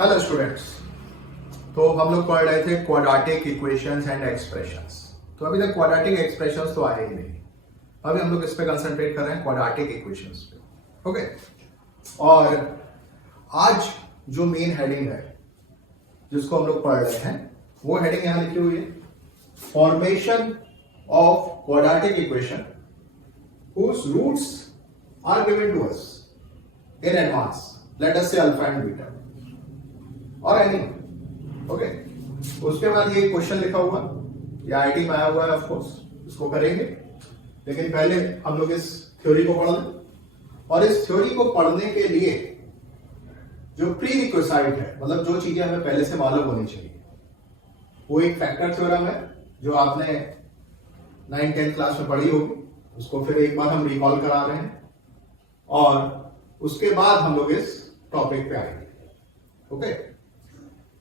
Hello students. तो हम लोग पढ़ रहे थे क्वाड्रेटिक इक्वेशंस एंड एक्सप्रेशंस। तो अभी तक क्वाड्रेटिक एक्सप्रेशंस तो आए ही नहीं। अभी हम लोग इस पे कंसंट्रेट कर रहे हैं क्वाड्रेटिक इक्वेशंस पे। ओके, और आज जो मेन हेडिंग है जिसको हम लोग पढ़ रहे हैं वो हेडिंग यहां लिखी हुई है, formation of quadratic equation whose roots are given to us in advance, let us say alpha and beta or any. Okay, उसके बाद ये क्वेश्चन लिखा हुआ, ये आईटी में आया हुआ है, ऑफ कोर्स इसको करेंगे, लेकिन पहले हम लोग इस थ्योरी को पढ़ लें। और इस थ्योरी को पढ़ने के लिए जो प्री रिक्विसाइट है, मतलब जो चीजें हमें पहले से मालूम होनी चाहिए, वो एक फैक्टर थ्योरम है जो आपने 9-10 क्लास में पढ़ी होगी। उसको फिर एक बार हम रिकॉल करा रहे हैं और उसके बाद हम लोग इस टॉपिक पे आएंगे। ओके,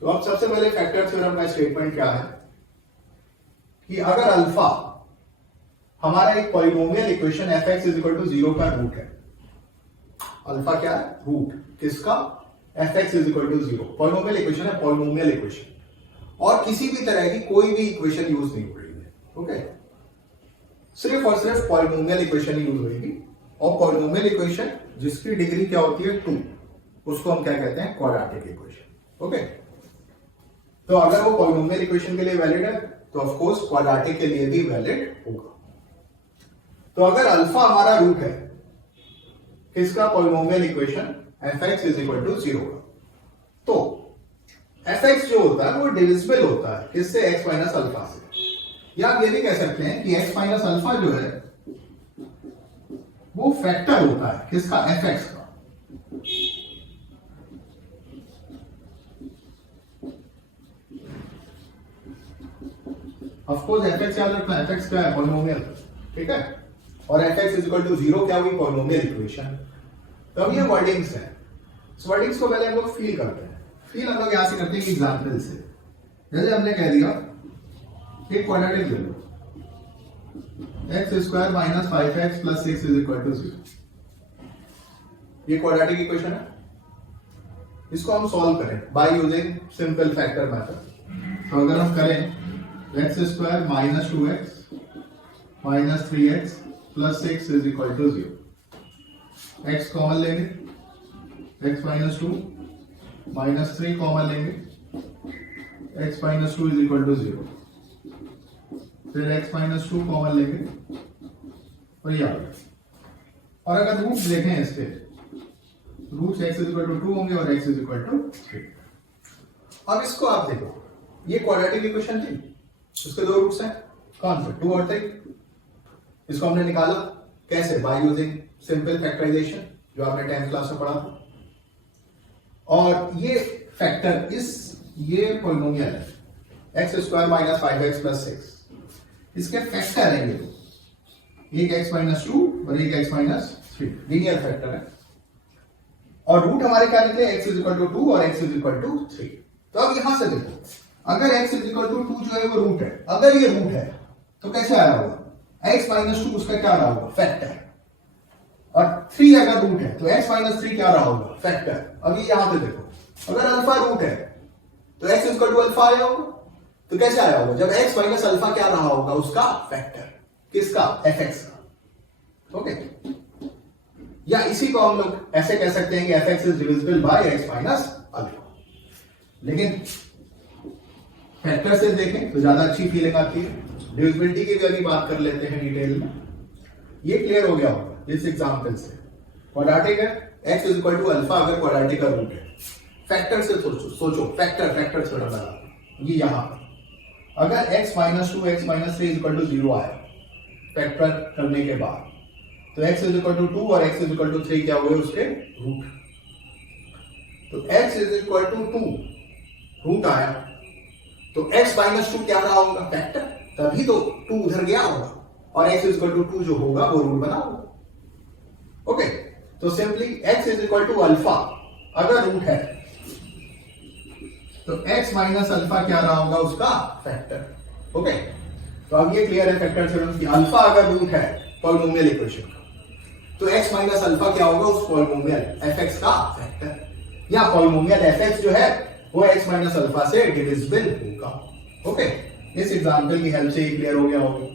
तो अब सबसे पहले फैक्टर थ्योरम का स्टेटमेंट क्या है कि अगर अल्फा हमारा एक polynomial equation fx is equal to 0 का रूट है। अल्फा क्या है? रूट किसका? fx is equal to 0। Polynomial equation है, पॉलिनोमियल इक्वेशन, और किसी भी तरह की कोई भी इक्वेशन यूज नहीं हो रही है। ओके, सिर्फ और सिर्फ पॉलिनोमियल इक्वेशन यूज होगी, और पॉलिनोमियल इक्वेशन जिसकी डिग्री क्या होती है 2, उसको हम क्या कहते हैं? Quadratic equation. ओके, तो अगर वो पॉलिनोमियल इक्वेशन के लिए वैलिड है तो ऑफ कोर्स क्वाड्रेटिक के लिए भी वैलिड होगा। तो अगर अल्फा हमारा रूट है किसका? Polynomial equation fx is equal to 0 का, तो fx जो होता है वो डिविजिबल होता है किससे? x माइनस अल्फा से। या आप ये भी कह सकते हैं कि x माइनस अल्फा जो है वो फैक्टर होता है किसका? fx का। ऑफ कोर्स fx याद रखना, fx क्या है? पॉलिनोमियल, ठीक है, और fx इज इक्वल टू 0 क्या हुई? Polynomial equation. तो अब ये वर्डिंग्स है, इस वर्डिंग्स को पहले हम लोग फील करते हैं। फील हम लोग यहां से करते हैं एग्जांपल से। जैसे हमने कह दिया एक क्वाड्रेटिक ले लो, x square minus 5x plus 6 is equal to 0। ये क्वाड्रेटिक इक्वेशन है, इसको हम सॉल्व करें by using simple factor method. तो अगर हम करें x square minus 2x minus 3x plus 6 is equal to 0, x common लेंगे, x माइनस 2 माइनस 3 कॉमन लेंगे, x minus 2 is equal to 0, फिर x माइनस 2 कॉमन लेंगे और ये आ गया। और अगर रूट देखें इसके, root x is equal to 2 होंगे और x इज इक्वल टू 3। अब इसको आप देखो, ये क्वाड्रेटिक इक्वेशन थी, उसके दो रूट्स हैं, कौन से? 2 और 3। इसको हमने निकाला कैसे? बाय यूजिंग सिंपल फैक्टराइजेशन, जो आपने 10th क्लास में पढ़ा था। और ये फैक्टर ये पॉलिनोमियल है x square minus 5x plus 6, इसके फैक्टर है ये, एक x माइनस 2 और एक x माइनस 3, लीनियर फैक्टर है। और रूट हमारे क्या निकले? x इज इक्वल टू 2 और x इज इक्वल टू 3। तो अब यहां से देखो, अगर x इज इक्वल टू 2 जो है वो रूट है, अगर ये रूट है तो कैसे आया होगा? x माइनस 2 उसका क्या रहा होगा? फैक्टर। और 3 अगर रूट है तो x माइनस 3 क्या रहा होगा? फैक्टर। अभी यहां पे देखो, अगर अल्फा रूट है तो x is equal to alpha आया होगा। तो कैसे आया होगा? जब x माइनस अल्फा क्या रहा होगा? उसका फैक्टर, किसका? fx का। ओके, या इसी को हम लोग ऐसे कह सकते हैं कि fx is divisible bye x minus alpha. लेकिन फैक्टर से देखें तो ज्यादा अच्छी फीलिंग आती है। डिविजिबिलिटी की भी अभी बात कर लेते हैं डिटेल में। ये क्लियर हो गया होगा इस एग्जांपल से। क्वाड्रेटिक है, x is equal to alpha अगर क्वाड्रेटिक का रूट है। फैक्टर से सोचो, फैक्टर थोड़ा बड़ा, ये यहां पर अगर x minus 2 x minus 3 equal to 0 आया फैक्टर करने के बाद, तो x इज इक्वल टू 2 और x इज इक्वल टू 3 क्या हुए? उसके रूट। तो x is equal to 2 root आया, तो x माइनस 2 क्या रहा होगा? फैक्टर, तभी तो 2 उधर गया होगा और x इज इक्वल टू 2 जो होगा वो रूट बना होगा। ओके, तो simply x is equal to alpha अगर रूट है तो x माइनस अल्फा क्या रहा होगा? उसका फैक्टर। ओके, तो अब ये क्लियर है फैक्टर थ्योरम की। अल्फा अगर रूट है पॉलिनोमियल इक्वेशन का, तो x माइनस अल्फा क्या होगा? उस पॉलिनोमियल fx का फैक्टर। या पॉलिनोमियल fx जो है वो x माइनस अल्फा से डिविजिबल होगा। ओके, इस एग्जांपल की हेल्प से ये क्लियर हो गया होगा।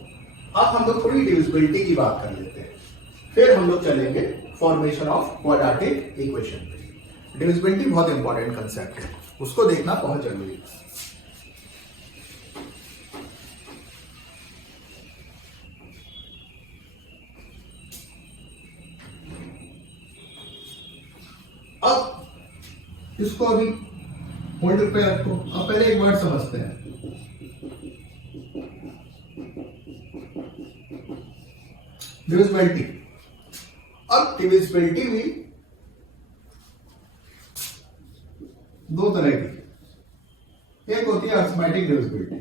अब हम लोग थोड़ी डिविजिबिलिटी की बात कर लेते हैं, फिर हम लोग चलेंगे फॉर्मेशन ऑफ क्वाड्रेटिक इक्वेशन पे। डिविजिबिलिटी बहुत इंपॉर्टेंट कंसेप्ट है, उसको देखना बहुत जरूरी है। अब इसको अभी होल्डर पे रखो। अब पहले एक वर्ड समझते हैं, डिविजिबिलिटी। अब डिविजिबिलिटी भी दो तरह की, एक होती है अरिथमेटिक डिविजिबिलिटी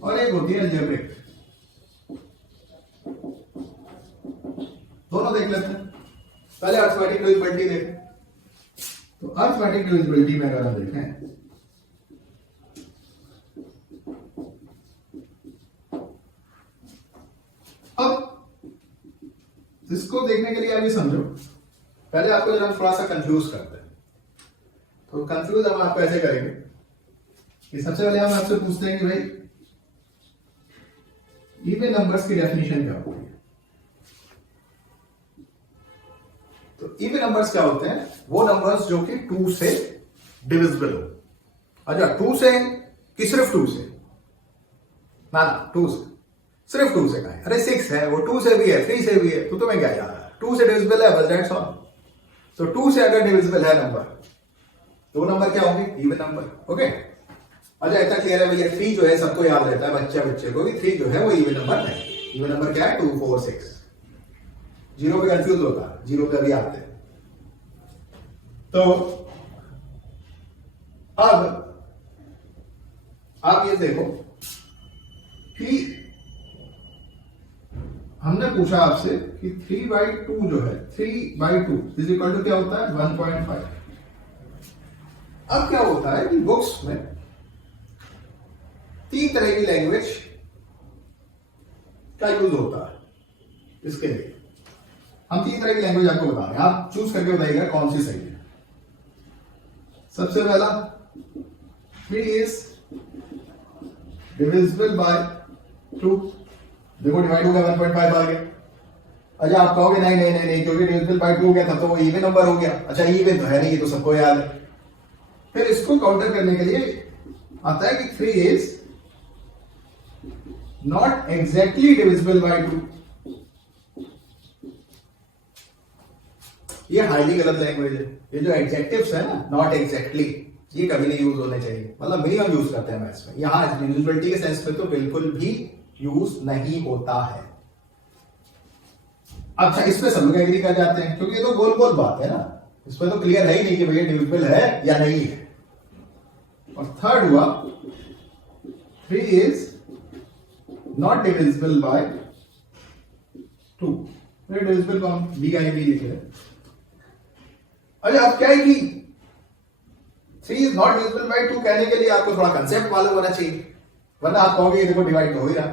और एक होती है अलजेब्रिक। दोनों देख लेते हैं। पहले अरिथमेटिक डिविजिबिलिटी देखें। तो अरिथमेटिक डिविजिबिलिटी में अगर हम देखें, अब इसको देखने के लिए अभी समझो, पहले आपको जरा थोड़ा सा कंफ्यूज करते हैं। तो कंफ्यूज हम आपको ऐसे करेंगे कि सबसे पहले हम आपसे पूछते हैं कि भाई इवन नंबर्स की डेफिनेशन क्या होती है। तो इवन नंबर्स क्या होते हैं? वो नंबर्स जो कि 2 से डिविजिबल हो। अच्छा, 2 से कि सिर्फ 2 से? ना ना, 2 से, सिर्फ 2 से का है। अरे 6 है, वो 2 से भी है, 3 से भी है, तो तुम्हें क्या याद है? 2 से डिविजिबल है, बस दैट्स ऑल। तो 2 से अगर डिविजिबल है नंबर, तो वो नंबर क्या होंगे? Even number. ओके, अच्छा इतना क्लियर है भैया। 3 जो है सबको याद रहता है, बच्चे को भी 3 जो है वो इवन नंबर नहीं। इवन नंबर क्या है? 2, 4, 6। 0 पे कंफ्यूज होता है, 0 पे अभी आते हैं। तो अब आप ये देखो कि हमने पूछा आपसे कि 3/2 जो है, 3/2 इज इक्वल टू क्या होता है? 1.5। अब क्या होता है कि बुक्स में 3 तरह की लैंग्वेज का यूज होता है। इसके लिए हम 3 तरह की लैंग्वेज आपको बता रहे हैं, आप चूज करके बताइएगा कौन सी सही है। सबसे पहला, 3 इज डिविजिबल बाय 2। देखो डिवाइड हो गया, 1.5 आ गया। अच्छा आप कहोगे नहीं नहीं नहीं नहीं, क्योंकि डिविजिबल बाय 2 हो गया था तो वो इवन नंबर हो गया। अच्छा इवन तो है नहीं, ये तो सबको याद है। फिर इसको काउंटर करने के लिए आता है कि 3 is not exactly divisible by 2। ये हाईली गलत लैंग्वेज है। ये जो एडजेक्टिव्स है ना, नॉट एग्जैक्टली, ये कभी नहीं यूज होने चाहिए। मतलब मिनिमम यूज करते हैं मैथ्स में। यहां डिविजिबिलिटी के सेंस में तो बिल्कुल भी यूज नहीं होता है। अच्छा, इसमें सब लोग एग्री कर जाते हैं, क्योंकि ये तो गोल गोल बात है ना, इसमें तो क्लियर है ही नहीं कि भैया डिविजिबल है या नहीं है। और थर्ड हुआ, 3 इज नॉट डिविजिबल बाय 2। फिर डिविजिबल को हम DIV लिखे हैं। अरे अब क्या है कि 3 इज नॉट डिविजिबल बाय 2 कहने के लिए आपको थोड़ा कंसेप्ट मालूम होना चाहिए, वरना आप कहोगे ये देखो डिवाइड तो हो ही रहा।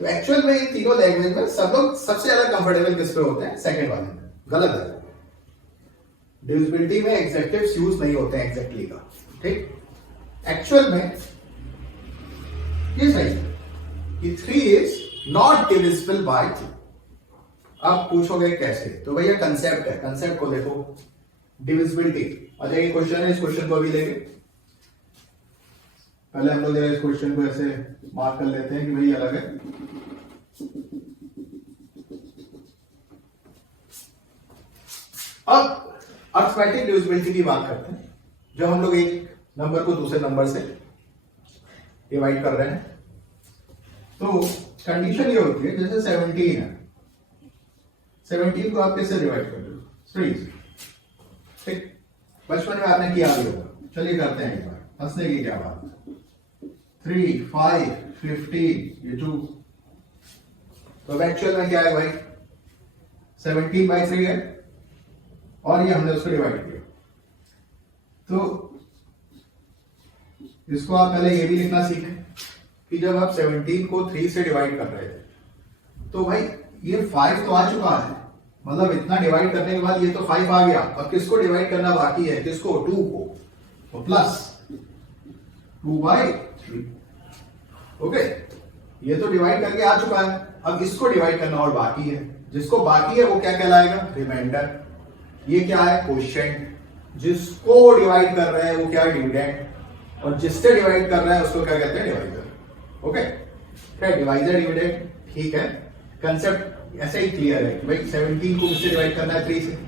तो एक्चुअल में इन तीनों लैंग्वेज में सब लोग सबसे ज्यादा कंफर्टेबल किस पे होते हैं? सेकंड वाले में। गलत है। डिविजिबिलिटी में एग्जेक्टिव्स यूज नहीं होते हैं एग्जैक्टली का, ठीक। एक्चुअल में ये सही है कि 3 इज नॉट डिविजिबल बाय 2। आप पूछोगे कैसे? तो भैया कंसेप्ट है, कंसेप्ट को देखो, डिविजिबिलिटी। अच्छा ये क्वेश्चन है, इस क्वेश्चन को अभी लेंगे। पहले हम लोग जरा इस क्वेश्चन को ऐसे मार्क कर लेते हैं कि भाई अलग है। अब अरिथमेटिक डिविजिबिलिटी की बात करते हैं, जब हम लोग एक नंबर को दूसरे नंबर से डिवाइड कर रहे हैं, तो कंडीशन ये होती है, जैसे 17 है, 17 को आप कैसे डिवाइड कर दो? 3। ठीक, बचपन में आपने किया भी होगा। चलिए करते हैं एक बार, हंसने की क्या बात है। 3, 5, 15, ये 2। तो एक्चुअल में क्या है भाई? 17/3 है और ये हमने उसको डिवाइड किया। तो इसको आप पहले ये भी लिखना सीखें कि जब आप 17 को 3 से डिवाइड कर रहे थे, तो भाई ये 5 तो आ चुका है, मतलब इतना डिवाइड करने के बाद ये तो 5 आ गया। अब किसको डिवाइड करना बाकी है, किसको, 2 को, तो प्लस 2/3। ओके, ये तो डिवाइड करके आ चुका है, अब इसको डिवाइड करना और बाकी है। जिसको बाकी है वो क्या कहलाएगा, रिमाइंडर। ये क्या है, क्वोशिएंट। जिसको डिवाइड कर रहे हैं वो क्या है, डिविडेंड। और जिससे डिवाइड कर रहे हैं उसको क्या कहते हैं, डिवाइजर। ओके, क्या डिवाइजर डिविडेंड, ठीक है। कंसेप्ट ऐसे ही क्लियर है कि भाई 17 को किससे डिवाइड करना है, 3 से।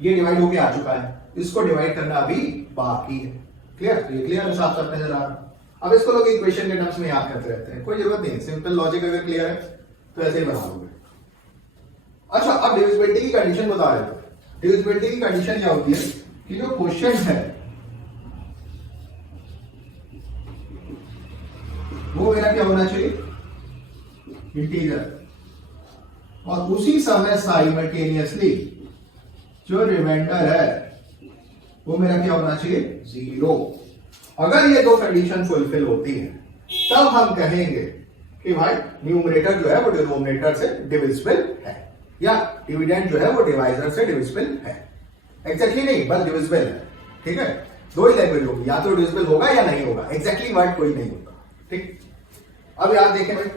ये डिवाइड होके आ चुका है, इसको डिवाइड करना अभी बाकी है। क्लियर, ये क्लियर है, साफ साफ नजर आ रहा है। अब इसको लोग इक्वेशन के टर्म्स में याद करते रहते हैं, कोई जरूरत नहीं, सिंपल लॉजिक अगर क्लियर है तो ऐसे ही बना लोगे। अच्छा, अब डिविजिबिलिटी की कंडीशन बता रहे थे। डिविजिबिलिटी की कंडीशन क्या होती है कि जो क्वोशिएंट है वो मेरा क्या होना चाहिए, इंटीजर, और उसी समय साइमल्टेनियसली जो रिमाइंडर है वो मेरा क्या होना चाहिए, 0। अगर ये दो कंडीशन फुलफिल होती है तब हम कहेंगे कि भाई न्यूमरेटर जो है वो डिनोमिनेटर से डिविजिबल है, या डिविडेंड जो है वो डिवाइजर से डिविजिबल है। एग्जैक्टली नहीं, बस डिविजिबल है। ठीक है, दो ही लैंग्वेज होगी, या तो डिविजिबल होगा या नहीं होगा, एग्जैक्टली वर्ड कोई नहीं होगा। ठीक, अब याद देखें भाई,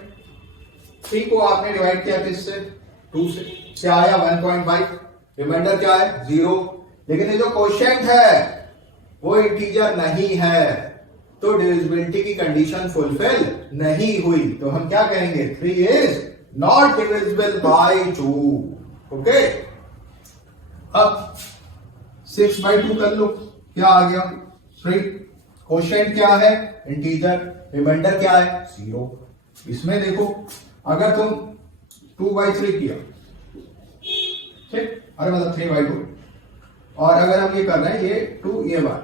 3 को आपने डिवाइड किया किससे, 2 से, क्या आया 1.5, रिमाइंडर क्या है 0। लेकिन ये जो क्वोशिएंट है वो इंटीजर नहीं है, तो डिविजिबिलिटी की कंडीशन फुलफिल नहीं हुई। तो हम क्या कहेंगे, 3 is not divisible by 2। Okay, अब 6/2 कर लो, क्या आ गया 3। क्वोशिएंट क्या है, इंटीजर, रिमाइंडर क्या है 0। इसमें देखो, अगर तुम 2/3 किया, ठीक, अरे मतलब 3/2, और अगर हम ये कर रहे हैं ये 2 ये 1,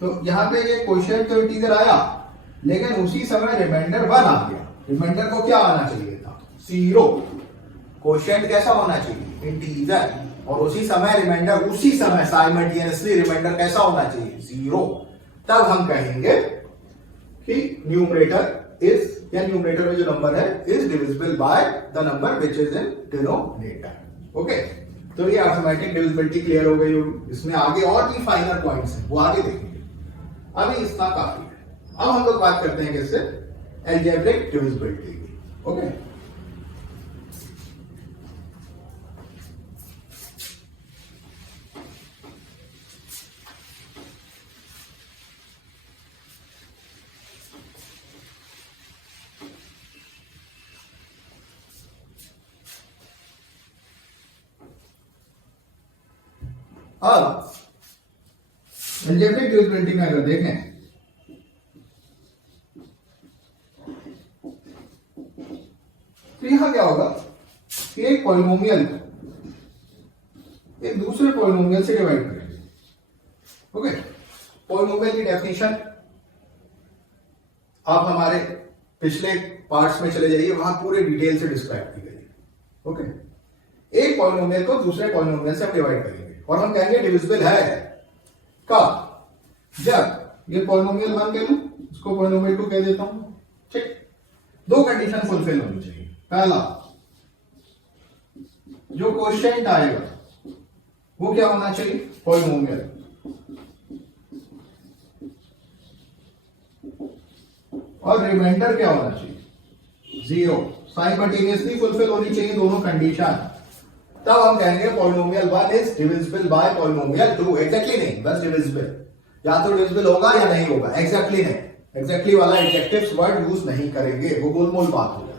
तो यहां पे ये क्वोशिएंट तो इंटीजर आया, लेकिन उसी समय रिमाइंडर 1 आ गया। रिमाइंडर को क्या आना चाहिए था, 0। क्वोशिएंट कैसा होना चाहिए, इंटीजर, और उसी समय रिमाइंडर, उसी समय साइमल्टेनियसली रिमाइंडर कैसा होना चाहिए, 0। तब हम कहेंगे कि न्यूमरेटर इज, या न्यूमरेटर में जो नंबर है is divisible by the number which is in denominator. Okay, तो ये अर्थमेटिक डिविजिबिलिटी क्लियर हो गई होगी। इसमें आगे और भी फाइनल पॉइंट्स हैं, वो आगे देखेंगे, अभी इतना काफी है। अब हम लोग बात करते हैं किससे, अलजेब्रिक डिविजिबिलिटी की। ओके, अब अलजेब्रिक डिविजिबिलिटी में अगर देखें तो यहां क्या होगा कि एक पॉलिनोमियल एक दूसरे पॉलिनोमियल से डिवाइड करेंगे। ओके, पॉलिनोमियल की डेफिनेशन आप हमारे पिछले पार्ट्स में चले जाइए, वहां पूरे डिटेल से डिस्क्राइब की गई है। ओके, एक पॉलिनोमियल को दूसरे पॉलिनोमियल से हम डिवाइड करेंगे और हम कहेंगे डिविजिबल है कब, जब ये पॉलिनोमियल 1 कह लूं, इसको पॉलिनोमियल 2 कह देता हूं। ठीक, दो कंडीशन फुलफिल होनी चाहिए। पहला, जो क्वोशिएंट आएगा वो क्या होना चाहिए, पॉलिनोमियल, और रिमाइंडर क्या होना चाहिए, 0। साइमल्टेनियसली फुलफिल होनी चाहिए दोनों कंडीशन, तब हम कहेंगे polynomial 1 is divisible by polynomial 2। Exactly नहीं, बस डिविजिबल, या तो डिविजिबल होगा या नहीं होगा, एग्जैक्टली नहीं। एग्जैक्टली वाला एडजेक्टिव्स वर्ड यूज नहीं करेंगे, वो गोलमोल बात होगा।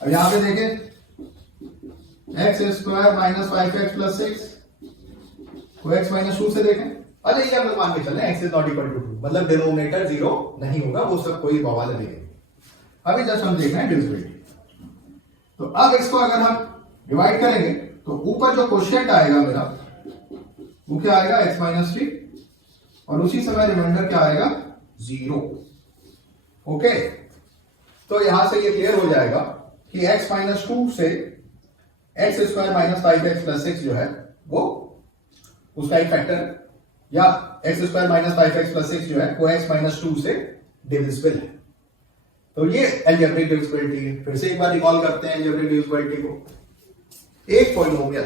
अब यहां पे देखें, x² - 5x + 6 को x - 2 से देखें। अरे ये हम मान के चलें x ≠ = 2, मतलब डिनोमिनेटर 0 नहीं होगा, वो सब कोई बवाल नहीं है। अभी जस्ट हम देख रहे हैं डिविजिबिलिटी। तो अब इसको अगर हम डिवाइड करेंगे तो ऊपर जो क्वोशिएंट आएगा मेरा वो क्या आएगा, x - 3, और उसी समय रिमाइंडर क्या आएगा, 0। ओके, तो यहां से ये क्लियर हो जाएगा कि x - 2 से x² - 5x + 6 जो है वो उसका एक फैक्टर, या x² - 5x + 6 जो है वो x - 2 से डिविजिबल है। तो ये अलजेब्रिक डिविजिबिलिटी है। फिर से एक बार रिकॉल करते हैं अलजेब्रिक डिविजिबिलिटी को। एक पॉलिनोमियल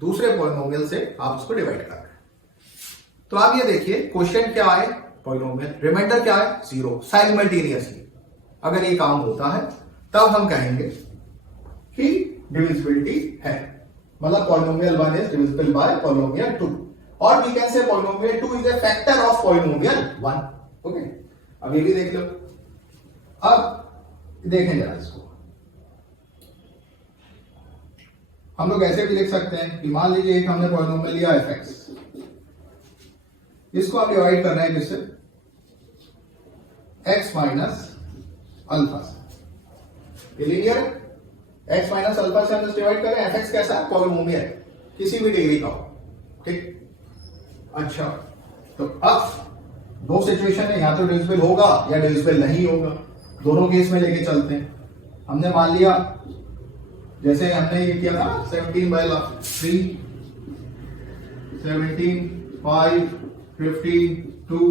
दूसरे पॉलिनोमियल से आप उसको डिवाइड कर रहे हैं। तो आप ये देखिए क्वेश्चन क्या है, पॉलिनोमियल, रिमाइंडर क्या है 0, साइमल्टेनियसली अगर ये काम होता है तब हम कहेंगे कि डिविजिबिलिटी है, मतलब polynomial 1 is divisible by polynomial 2 और we can say polynomial 2 is a factor of polynomial 1। Okay, अब ये भी देख लो। अब देखें जरा इसको, हम लोग ऐसे भी लिख सकते हैं कि मान लीजिए एक हमने पॉलिनोमियल लिया fx, इसको आप डिवाइड कर रहे हैं किससे, x माइनस अल्फा से। ये लीनियर है, x माइनस अल्फा से हम डिवाइड कर रहे हैं। fx कैसा है, पॉलिनोमियल किसी भी डिग्री का हो, ठीक। अच्छा, तो अब दो सिचुएशन है, या तो डिविजिबल होगा या डिविजिबल नहीं होगा, दोनों केस में लेके चलते हैं। हमने मान लिया जैसे हमने ये किया था 17 बाय 3, 17, 5, 15, 2,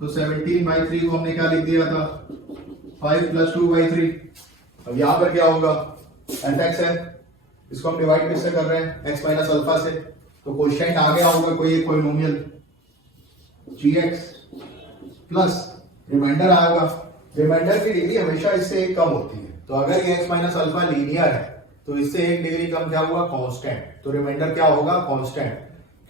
तो 17 बाई 3 को हमने क्या लिख दिया था 5 प्लस 2 बाई 3। अब यहां पर क्या होगा, fx है, इसको हम डिवाइड किससे कर रहे हैं, x माइनस अल्फा से, तो कोएफिशिएंट आ गया होगा कोई एक पॉलिनोमियल gx प्लस रिमाइंडर आएगा। रिमाइंडर की डिग्री हमेशा इससे एक कम होती है, तो अगर ये x माइनस अल्फा लीनियर है तो इससे एक डिग्री कम क्या हुआ, कांस्टेंट, तो रिमाइंडर क्या होगा, कांस्टेंट,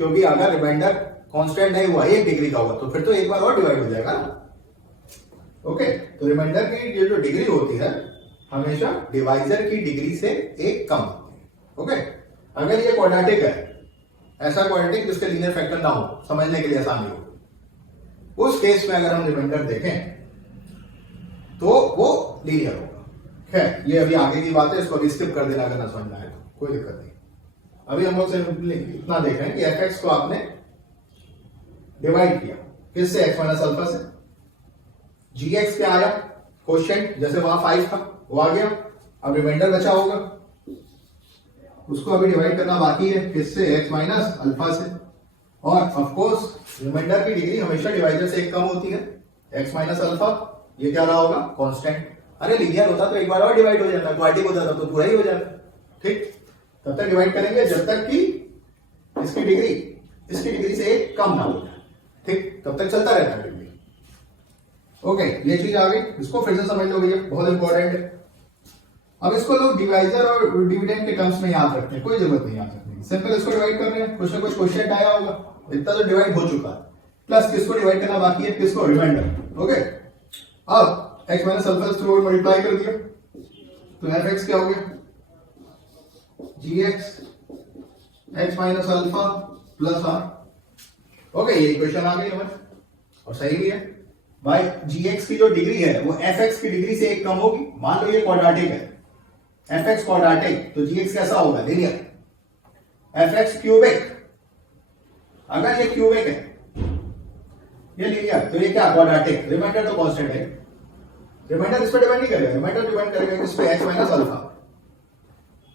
क्योंकि अगर रिमाइंडर कांस्टेंट नहीं हुआ, एक डिग्री का हुआ, तो फिर तो एक बार और डिवाइड हो जाएगा ना। ओके, तो रिमाइंडर की ये जो डिग्री होती है हमेशा डिवाइजर की डिग्री से एक कम होती है। ओके, अगर ये क्वाड्रेटिक है, ऐसा क्वाड्रेटिक जिसके लीनियर फैक्टर ना हो, समझने के लिए आसानी हो, उस केस में अगर हम रिमाइंडर देखें तो वो लीनियर होगा। खैर ये अभी आगे की बात है, इसको अभी स्किप कर देना अगर ना समझना है तो कोई दिक्कत नहीं। अभी हम लोग इतना देख रहे हैं कि fx को आपने डिवाइड किया किससे, x माइनस अल्फा से, gx क्या आया, क्वोशिएंट जैसे वहां 5 था वो आ गया, अब रिमाइंडर बचा होगा, उसको अभी डिवाइड करना बाकी है किससे, x माइनस अल्फा से, और ऑफ कोर्स रिमाइंडर की डिग्री हमेशा डिवाइजर से एक कम होती है, x माइनस अल्फा, ये क्या रहा होगा, कांस्टेंट। अरे लीनियर होता तो एक बार और डिवाइड हो जाता, क्वाड्रेटिक होता था तो पूरा ही हो जाता, ठीक। तब तक डिवाइड करेंगे जब तक कि इसकी डिग्री से एक कम ना हो जाए, ठीक, तब तक चलता रहता है डिग्री। ओके, ये चीज आ गई, इसको फिर से समझ लो भैया, बहुत इंपॉर्टेंट है। अब इसको लोग डिवाइजर और डिविडेंड के टर्म्स में याद रखते हैं, कोई जरूरत नहीं याद रखने की, सिंपल इसको डिवाइड कर रहे हैं, कुछ ना कुछ क्वेश्चन आया होगा, इतना तो डिवाइड हो चुका है, प्लस किसको डिवाइड करना बाकी है, किसको, रिमाइंडर। ओके, अब x माइनस अल्फा से मल्टीप्लाई कर दिया तो fx क्या हो गया, gx x minus alpha plus r। Okay, ये इक्वेशन आ गई हमारे, और सही भी है भाई। gx की जो डिग्री है वो fx की डिग्री से एक कम होगी। मान लो ये क्वाड्रेटिक है, fx क्वाड्रेटिक, तो gx कैसा होगा, लीनियर। fx क्यूबिक, अगर ये क्यूबिक है, ये लीनियर, तो ये क्या, क्वाड्रेटिक, रिमाइंडर तो कांस्टेंट है, रिमाइंडर इस पर डिपेंड नहीं करेगा, रिमाइंडर डिपेंड करेगा किस पे, x माइनस अल्फा,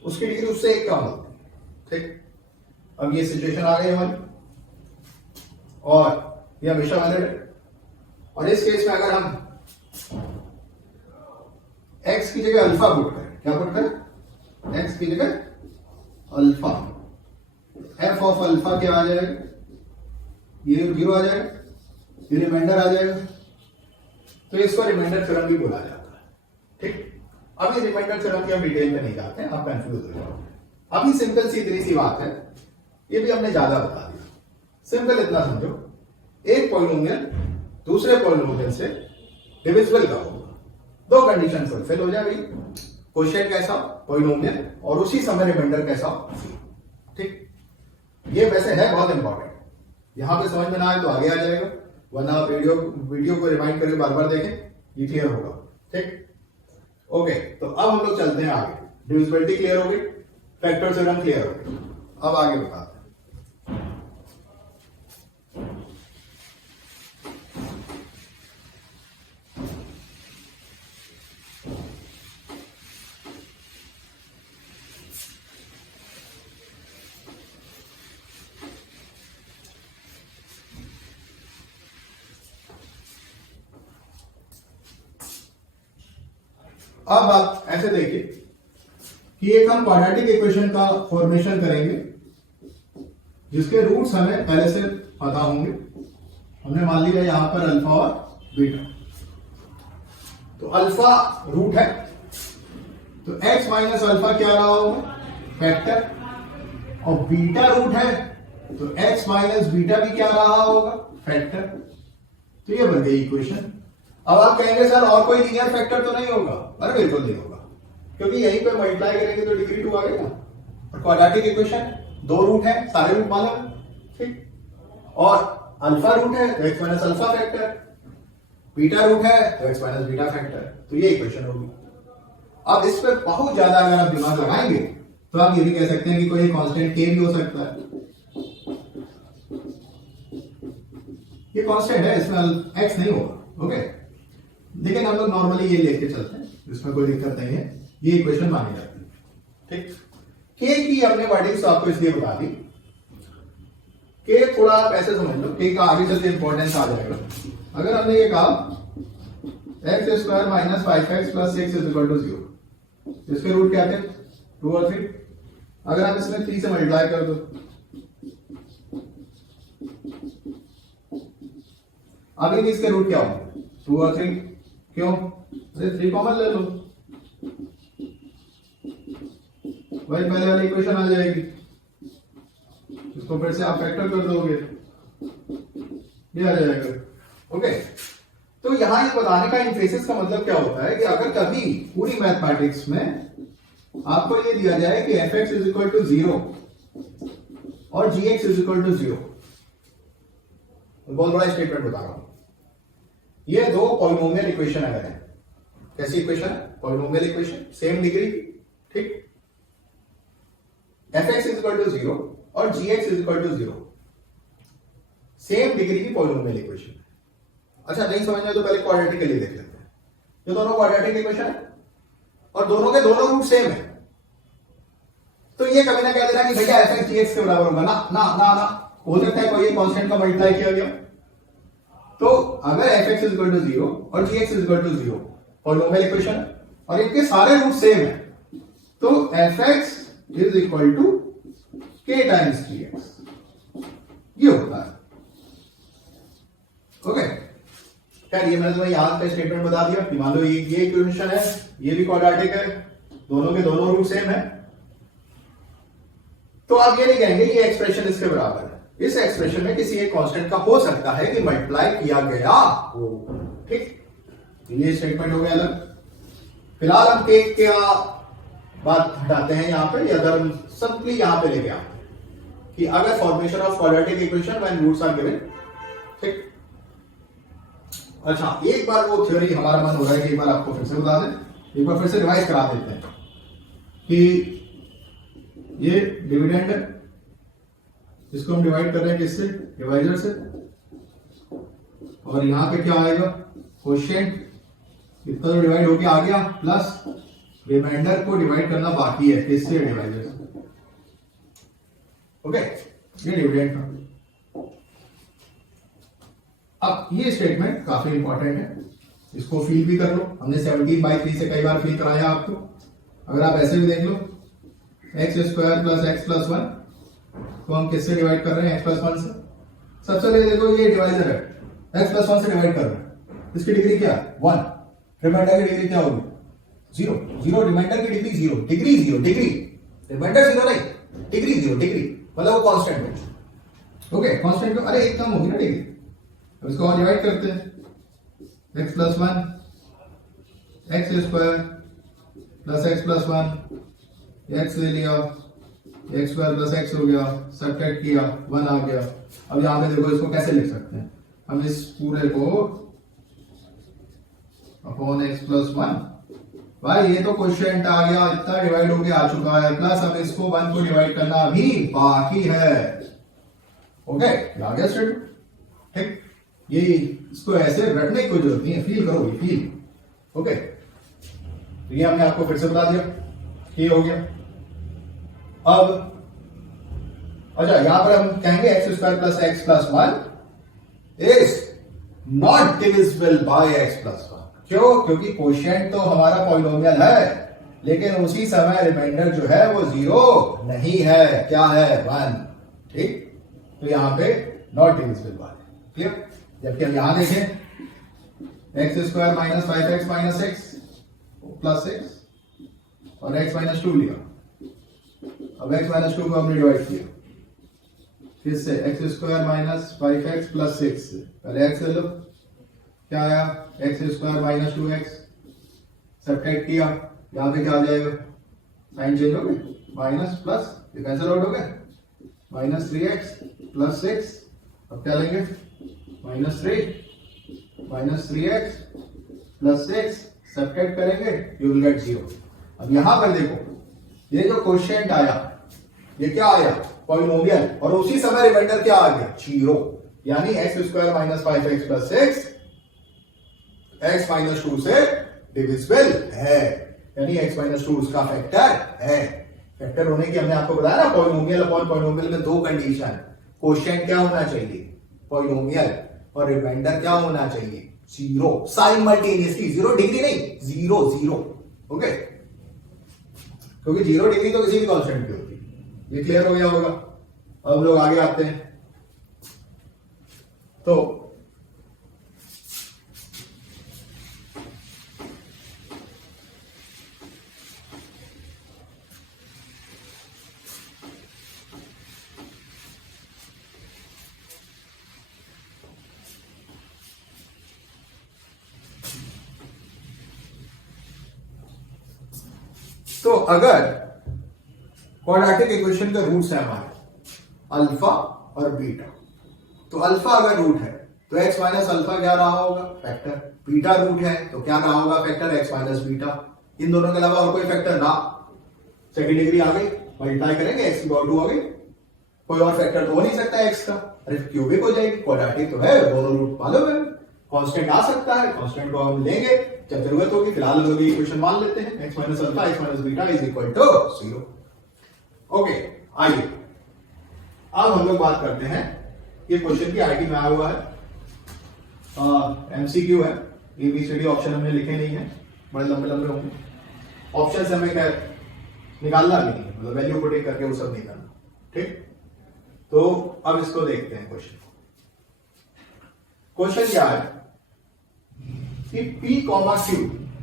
उसकी डिग्री उससे एक कम होती है, ठीक। अब ये सिचुएशन आ गई हमारी, और ये हमेशा वैलिड है। और इस केस में अगर हम x की जगह अल्फा पुट करें, क्या पुट करें, x की जगह अल्फा, f ऑफ अल्फा क्या आ जाएगा, ये 0 आ जाएगा, ये रिमाइंडर आ जाएगा, तो इसको रिमाइंडर थ्योरम भी बोला जाता है, ठीक। अब ये रिमाइंडर थ्योरम की हम डिटेल में नहीं जाते हैं, आप कंफ्यूज हो जाओगे। अभी सिंपल सी इतनी सी बात है, ये भी हमने ज्यादा बता दिया, सिंपल इतना समझो, एक पॉलिनोमियल दूसरे पॉलिनोमियल से डिविजिबल का होगा, दो कंडीशन फुलफिल हो जाएगी, क्वोशिएंट कैसा, पॉलिनोमियल, और उसी समय रिमाइंडर कैसा, ठीक। ये वैसे है बहुत इंपॉर्टेंट, यहां पे समझ में ना आए तो आगे आ जाएगा, वरना आप वीडियो को रिमाइंड करके बार बार देखें, ये क्लियर होगा, ठीक। ओके, तो अब हम लोग चलते हैं आगे, डिविजिबिलिटी क्लियर हो गई, फैक्टर थ्योरम क्लियर हो गई, अब आगे बताते हैं। अब आप ऐसे देखिए कि एक हम क्वाड्रेटिक इक्वेशन का फॉर्मेशन करेंगे जिसके रूट्स हमें पहले से पता होंगे। हमने मान लिया यहां पर अल्फा और बीटा। तो अल्फा रूट है, तो x माइनस अल्फा क्या रहा होगा, फैक्टर, और बीटा रूट है तो x माइनस बीटा भी क्या रहा होगा, फैक्टर। तो ये बन गई इक्वेशन। अब आप कहेंगे सर और कोई लीनियर फैक्टर तो नहीं होगा? अरे बिल्कुल नहीं होगा, क्योंकि यहीं पे मल्टीप्लाई करेंगे तो डिग्री 2 आ गया ना। और क्वाड्रेटिक इक्वेशन 2 रूट है, सारे रूट मालूम है, ठीक। और अल्फा रूट है तो x minus alpha factor, beta root है तो x माइनस बीटा फैक्टर। तो ये इक्वेशन होगी। अब इस पर बहुत ज्यादा अगर आप दिमाग लगाएंगे तो आप ये भी कह सकते हैं कि कोई कांस्टेंट k भी हो सकता है। ये कांस्टेंट है, इसमें x नहीं होगा, ओके। लेकिन हम लोग नॉर्मली ये लेके चलते हैं, इसमें कोई दिक्कत नहीं है, ये इक्वेशन मानी जाती है, ठीक। k की हमने वर्डिंग्स तो आपको इसलिए बता दी, k थोड़ा आप ऐसे समझ लो, k का आगे चलते इंपॉर्टेंस आ जाएगा। अगर हमने ये कहा x square minus 5x plus 6 is equal to 0, इसके रूट क्या थे, 2 और 3। अगर आप इसमें 3 से मल्टीप्लाई कर दो, अभी इसके रूट क्या होंगे, 2 और 3। क्यों? अरे 3 कॉमन ले लो, वही पहले वाली इक्वेशन आ जाएगी, इसको फिर से आप फैक्टर कर दोगे, ये आ जाएगा, ओके। तो यहां ये बताने का इम्फेसिस का मतलब क्या होता है कि अगर कभी पूरी मैथमेटिक्स में आपको ये दिया जाए कि fx इज इक्वल टू 0 और gx इज इक्वल टू 0, बहुत बड़ा स्टेटमेंट बता रहा हूं, ये दो पॉलिनोमियल इक्वेशन अगर है, कैसी इक्वेशन है, पॉलिनोमियल इक्वेशन, सेम डिग्री, ठीक। fx इज इक्वल टू 0 और gx is equal to 0, same degree की पॉलिनोमियल इक्वेशन। अच्छा नहीं समझ में तो पहले क्वाड्रेटिक के लिए देख लेते हैं। ये दोनों क्वाड्रेटिक इक्वेशन है और दोनों के दोनों रूट सेम है, तो ये कभी ना कह देना कि भैया fx gx के बराबर होगा, ना ना ना ना, हो सकता है कोई कांस्टेंट का मल्टीप्लाई किया गया। तो अगर fx इज इक्वल टू 0 और gx is equal to 0 polynomial equation और इनके सारे रूट सेम है, तो fx is equal to k times gx, ये होता है, ओके। खैर ये मैंने तुम्हें यहाँ पे स्टेटमेंट बता दिया कि मान लो ये इक्वेशन है, ये भी क्वाड्रेटिक है, दोनों के दोनों रूट सेम है, तो आप ये नहीं कहेंगे ये एक्सप्रेशन इसके बराबर है। इस एक्सप्रेशन में किसी एक कांस्टेंट का हो सकता है कि मल्टीप्लाई किया गया हो, ठीक। ये स्टेटमेंट हो गया अलग। फिलहाल हम के क्या बात हटाते हैं यहां पे, अगर हम सिंपली यहां पे लेके आते हैं कि अगर formation of quadratic equation when roots are given, ठीक। अच्छा एक बार वो थ्योरी हमारा मन हो रहा है कि एक बार आपको फिर से बता दें, एक बार फिर से रिवाइज करा देते हैं कि ये डिविडेंड है, इसको हम डिवाइड कर रहे हैं किससे, डिवाइजर से, और यहां पे क्या आएगा, क्वोशिएंट, इतना तो डिवाइड होके आ गया, प्लस रिमाइंडर को डिवाइड करना बाकी है, किससे, डिवाइजर से, ओके। ये डिविडेंड था। अब ये स्टेटमेंट काफी इंपॉर्टेंट है, इसको फील भी कर लो, हमने 17/3 से कई बार फील कराया आपको। अगर आप ऐसे भी देख लो x square plus x plus 1, तो हम किससे डिवाइड कर रहे हैं, x प्लस 1 से। सबसे पहले देखो ये डिवाइजर है, x प्लस 1 से डिवाइड कर रहे हैं, इसकी डिग्री क्या है, 1, रिमाइंडर की डिग्री क्या होगी, 0, 0, रिमाइंडर की डिग्री 0, डिग्री 0, डिग्री, रिमाइंडर 0 नहीं, डिग्री 0, डिग्री मतलब वो कांस्टेंट है, ओके। कांस्टेंट को अरे एक कम होगी ना डिग्री, अब इसको और डिवाइड करते हैं, x plus 1 x square plus x plus 1, x ले लिया, x स्क्वायर प्लस x हो गया, सब्ट्रैक्ट किया, 1 आ गया। अब यहां पे देखो इसको कैसे लिख सकते हैं, हम इस पूरे को अपॉन x प्लस 1, भाई ये तो क्वोशिएंट आ गया, इतना डिवाइड होके आ चुका है, प्लस अब इसको 1 को डिवाइड करना अभी बाकी है, ओके। आ गया स्टेटमेंट, ठीक। ये इसको ऐसे रटने की कोई जरूरत नहीं है, फील करो, ये फील, ओके। तो ये हमने आपको फिर से बता दिया, ये हो गया। अब अच्छा यहां पर हम कहेंगे x square plus x plus 1 is not divisible by x plus 1, क्यों? क्योंकि कोशिएंट तो हमारा पॉलिनोमियल है, लेकिन उसी समय रिमाइंडर जो है वो 0 नहीं है, क्या है? 1। ठीक, तो यहां पे नॉट डिविजिबल वाले, क्लियर? जबकि हम यहां देखें x² minus 5x minus x plus 6 और x माइनस 2 लिया। अब x माइनस 2 को हमने डिवाइड किया, फिर से x² माइनस 5x प्लस 6, पहले x ले लो, क्या आया? x² माइनस 2x, सब्ट्रैक्ट किया, यहां पे क्या आ जाएगा? साइन चेंज हो गया, माइनस प्लस, ये कैंसिल आउट हो गया, माइनस 3x प्लस 6, अब क्या लेंगे? माइनस 3x प्लस 6, सब्ट्रैक्ट करेंगे, यू विल गेट 0। अब यहां पर देखो, ये जो कोशिएंट आया, ये क्या आया? पॉलिनोमियल, और उसी समय रिमाइंडर क्या आ गया? 0, यानी x² minus 5x plus 6 x minus 2 से डिविजिबल है, यानी x माइनस 2 उसका फैक्टर है। फैक्टर होने की हमने आपको बताया ना, पॉलिनोमियल अपॉन पॉलिनोमियल में दो कंडीशन, कोशिएंट क्या होना चाहिए? पॉलिनोमियल, और रिमाइंडर क्या होना चाहिए? 0, साइमल्टेनियसली, 0 डिग्री नहीं, 0 ओके, क्योंकि 0 डिग्री तो किसी भी कांस्टेंट की होती है। ये क्लियर हो गया होगा? अब लोग आगे आते हैं, तो अगर क्वाड्रेटिक इक्वेशन के रूट्स है हमारे अल्फा और बीटा, तो अल्फा अगर रूट है तो x माइनस अल्फा क्या रहा होगा? फैक्टर। बीटा रूट है तो क्या रहा होगा? Factor x minus beta. इन दोनों के अलावा और कोई फैक्टर ना, सेकंड डिग्री आ गई, मल्टीप्लाई करेंगे x की पावर 2 आ गई, कोई और फैक्टर तो हो नहीं सकता x का, अरे क्यूबिक हो जाएगी, क्वाड्रेटिक तो है, दोनों रूट मालूम है, कांस्टेंट आ सकता है, कांस्टेंट को हम लेंगे जब जरूरत होगी, फिलहाल हम लोग इक्वेशन मान लेते हैं x minus alpha x minus beta is equal to 0। Okay, आइए अब हम लोग बात करते हैं, ये क्वेश्चन की आईटी में आया हुआ है, एमसीक्यू है, एबीसीडी ऑप्शन हमने लिखे नहीं है, बड़े लंबे लंबे होंगे ऑप्शन, हमें क्या निकालना भी नहीं, मतलब वैल्यू पुटिंग करके वो सब नहीं करना, ठीक? तो अब इसको देखते हैं क्वेश्चन। क्वेश्चन क्या है कि p comma q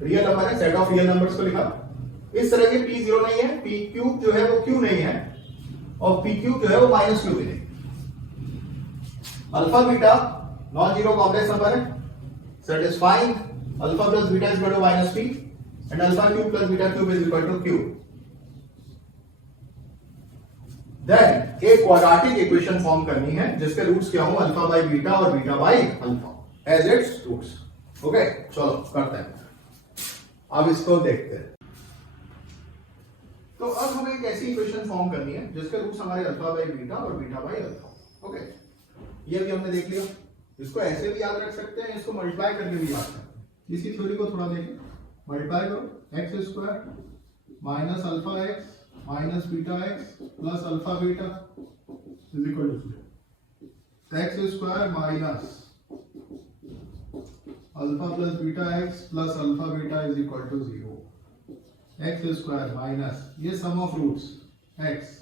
real number है, सेट ऑफ रियल नंबर्स को लिखा, इस तरह के p 0 नहीं है, p क्यूब जो है वो q नहीं है, और p क्यूब जो है वो माइनस q भी नहीं। Alpha beta non zero complex number है, satisfying alpha plus beta is equal to minus p and alpha cube plus beta cube is equal to q। Then एक क्वाड्रेटिक इक्वेशन फॉर्म करनी है जिसके roots क्या हो? Alpha by beta और beta by alpha as its roots. Okay, चलो करते हैं, अब इसको देखते हैं। तो अब हमें एक ऐसी इक्वेशन फॉर्म करनी है जिसके रूट्स हमारे अल्फा बाई बीटा और बीटा बाई अल्फा। ओके, ये भी हमने देख लिया, इसको ऐसे भी याद रख सकते हैं, इसको मल्टीप्लाई करके भी याद सकते हैं। इसकी थ्योरी को थोड़ा देखें, मल्टीप्लाई करो, x square minus alpha x minus beta x plus alpha beta is equal to x square minus alpha plus beta x plus alpha beta is equal to 0। X square minus ये sum of roots x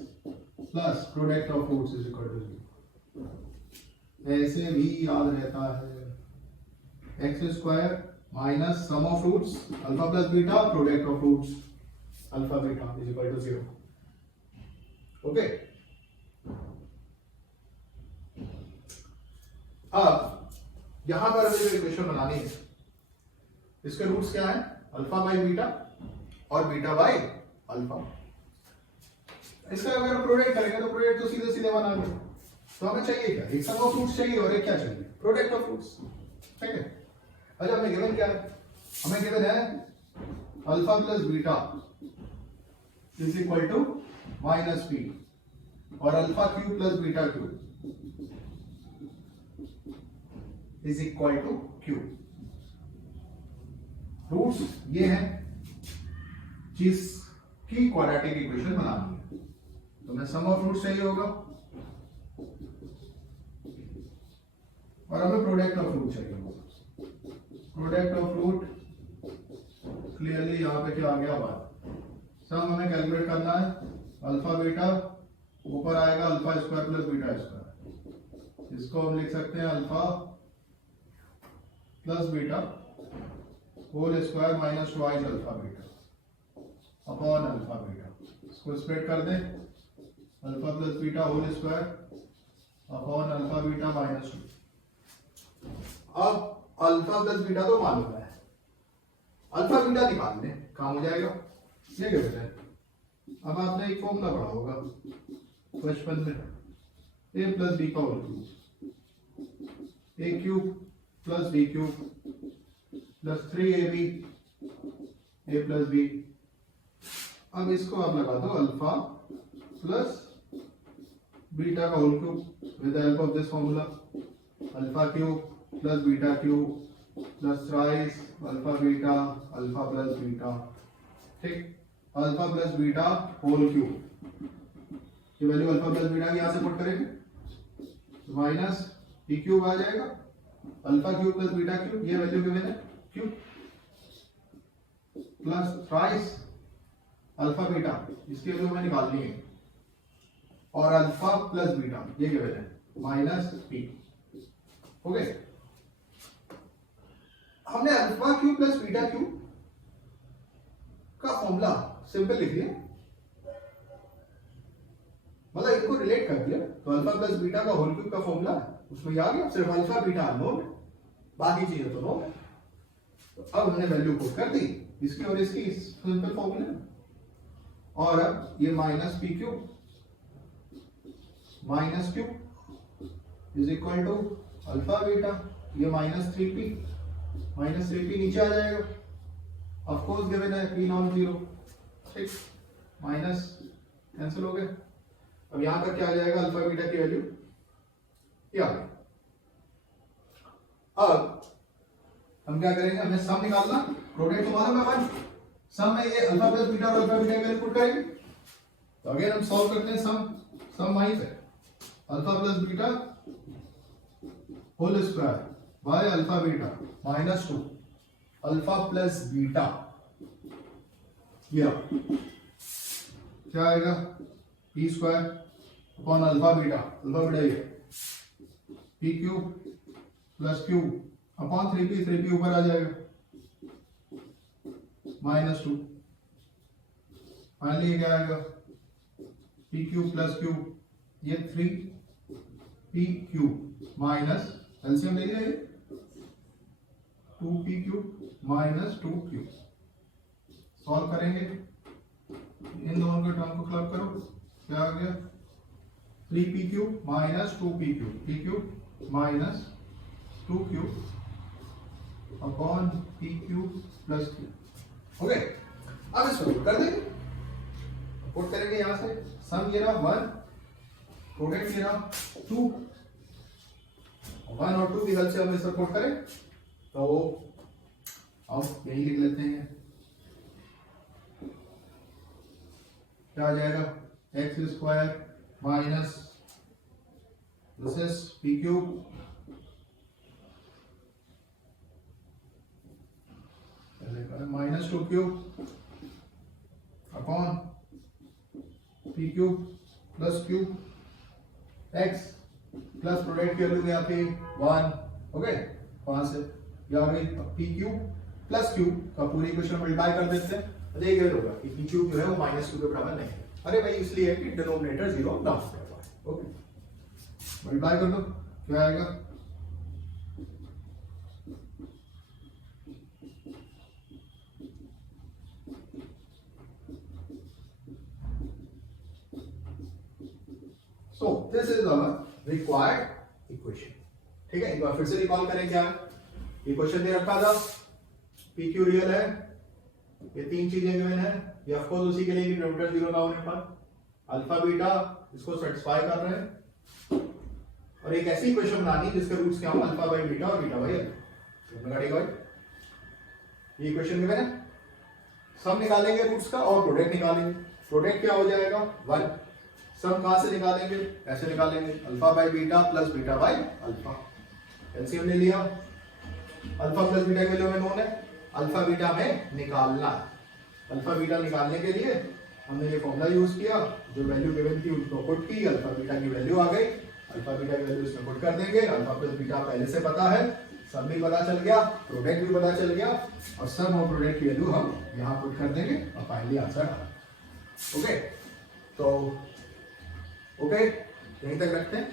plus product of roots is equal to 0। ऐसे भी याद रहता है, x square minus sum of roots alpha plus beta product of roots alpha beta is equal to 0। Okay, अब यहां पर हमें जो इक्वेशन बनानी है, इसके रूट्स क्या है? अल्फा बाई बीटा और बीटा बाई अल्फा। इसका अगर हम प्रोडक्ट करेंगे तो प्रोडक्ट तो सीधे सीधे बनाएंगे, तो हमें चाहिए क्या? एक सम ऑफ रूट्स चाहिए और एक क्या चाहिए? प्रोडक्ट ऑफ रूट्स, ठीक है? अच्छा, हमें गिवन क्या है? हमें गिवन है alpha plus beta is equal to minus p और alpha cube plus beta cube is equal to q. Roots ये हैं जिसकी क्वाड्रेटिक इक्वेशन बनानी है, तो हमें सम ऑफ रूट्स चाहिए होगा और हमें प्रोडक्ट ऑफ रूट चाहिए होगा। प्रोडक्ट ऑफ रूट क्लियरली यहाँ पे क्या आ गया 1। सम हमें कैलकुलेट करना है, अल्फा बीटा ऊपर आएगा alpha square plus beta square, इसको हम लिख सकते हैं alpha plus beta whole square minus twice alpha beta upon alpha beta. इसको स्प्रेड कर दें, alpha plus beta whole square upon alpha beta minus 2। अब अल्फा प्लस बीटा तो मालूम है, अल्फा बीटा निकाल लें, काम हो जाएगा। ये क्या है, अब आपने एक फॉर्मूला पढ़ा होगा बचपन में, a प्लस बी का whole cube, a cube plus b cube plus 3ab a plus b. अब इसको आप लगा दो अल्फा प्लस बीटा का whole cube with the help of this formula, alpha cube plus beta cube plus thrice alpha beta alpha plus beta. ठीक, alpha plus beta whole cube, ये value alpha plus beta की यहां से put करेंगे minus P cube आ जाएगा, alpha cube plus beta cube, ये value given है cube plus thrice alpha beta, इसकी वैल्यू हमें निकालनी है, और अल्फा प्लस बीटा ये गिवन है माइनस पी। हो गए, हमने alpha cube plus beta cube का फॉर्मूला सिंपल लिख लिया, मतलब इनको रिलेट कर दिया, तो अल्फा प्लस बीटा का होल क्यूब का फॉर्मूला उसमें आ गया, सिर्फ अल्फा बीटा अननोन, बाकी चीजें तो नोन है। तो अब हमने वैल्यू पुट कर दी इसकी और इसकी सिंपल फॉर्मूले, और अब ये minus P cube minus cube is equal to alpha beta, ये माइनस 3p नीचे आ जाएगा, ऑफ कोर्स गिवन है p नॉन जीरो। ठीक, माइनस कैंसिल हो गए, अब यहां तक क्या आ जाएगा अल्फा बीटा की वैल्यू ये आ गई। अब हम क्या करेंगे, हमें सम निकालना, प्रोडक्ट तो मालूम है 1, सम में ये अल्फा प्लस बीटा और अल्फा बीटा की वैल्यू पुट करेंगे। तो अगेन हम सॉल्व करते हैं सम वाइज है, alpha plus beta whole square by alpha beta minus 2 alpha plus beta, ये क्या आएगा p square upon alpha beta ये p cube plus cube upon 3p ऊपर आ जाएगा माइनस 2, फाइनली क्या आएगा पी क्यूब प्लस क्यूब, ये 3p क्यूब माइनस एलसीएम ले लीजिए 2p cube minus 2 cube. Solve करेंगे, इन दोनों के टर्म को क्लब करो, क्या आ गया 3p cube minus 2p cube, p cube minus 2 cube upon p cube plus cube. Okay, अब इसको पुट कर देंगे, पुट करेंगे यहां से, सम ये रहा 1, प्रोडक्ट ये रहा 2, 1 और 2 की हेल्प से हम इसको पुट करें तो अब यही लिख लेते हैं, क्या आ जाएगा x square minus this is P cube minus 2 cube upon P cube plus cube x plus product की वैल्यू यहाँ पे 1। ओके, वहां से यहाँ पे पी क्यूब प्लस क्यूब का पूरी इक्वेशन मल्टीप्लाई कर देते हैं, तो ये क्या होगा कि पी क्यूब जो है वो माइनस 2 के बराबर नहीं है। अरे भाई इसलिए कि डिनोमिनेटर 0 ना हो। ओके, मल्टीप्लाई कर दो, क्या आएगा so this is our required equation. ठीक है, एक बार फिर से रिकॉल करें, क्या इक्वेशन दे रखा था, पी क्यू रियल है, ये तीन चीजें गिवन है, ये ऑफ कोर्स उसी के लिए डिनोमिनेटर 0 ना होने पर अल्फा बीटा इसको सेटिस्फाई कर रहे हैं, और एक ऐसी इक्वेशन बनानी जिसके रूट्स क्या हो अल्फा बाई बीटा और बीटा बाई अल्फा। ये इक्वेशन गिवन है, सम निकालेंगे रूट्स का और प्रोडक्ट निकालेंगे। प्रोडक्ट क्या हो जाएगा 1, सम कहां से निकालेंगे, ऐसे निकालेंगे alpha by beta plus beta by alpha. LCM ले लिया, अल्फा प्लस बीटा के लिए हमें नोन है अल्फा बीटा में निकालना है। अल्फा बीटा निकालने के लिए हमने ये फॉर्मूला यूज किया, जो वैल्यू गिवन थी उसको पुट की, अल्फा बीटा की वैल्यू आ गई, अल्फा बीटा की वैल्यू इसमें पुट कर देंगे, अल्फा प्लस बीटा पहले से पता है, सब भी पता चल गया, प्रोडक्ट भी पता चल गया, और सब और प्रोडक्ट की वैल्यू हम यहाँ पुट कर देंगे और फाइनली आंसर आ। ओके, तो ओके, यहीं तक रखते हैं।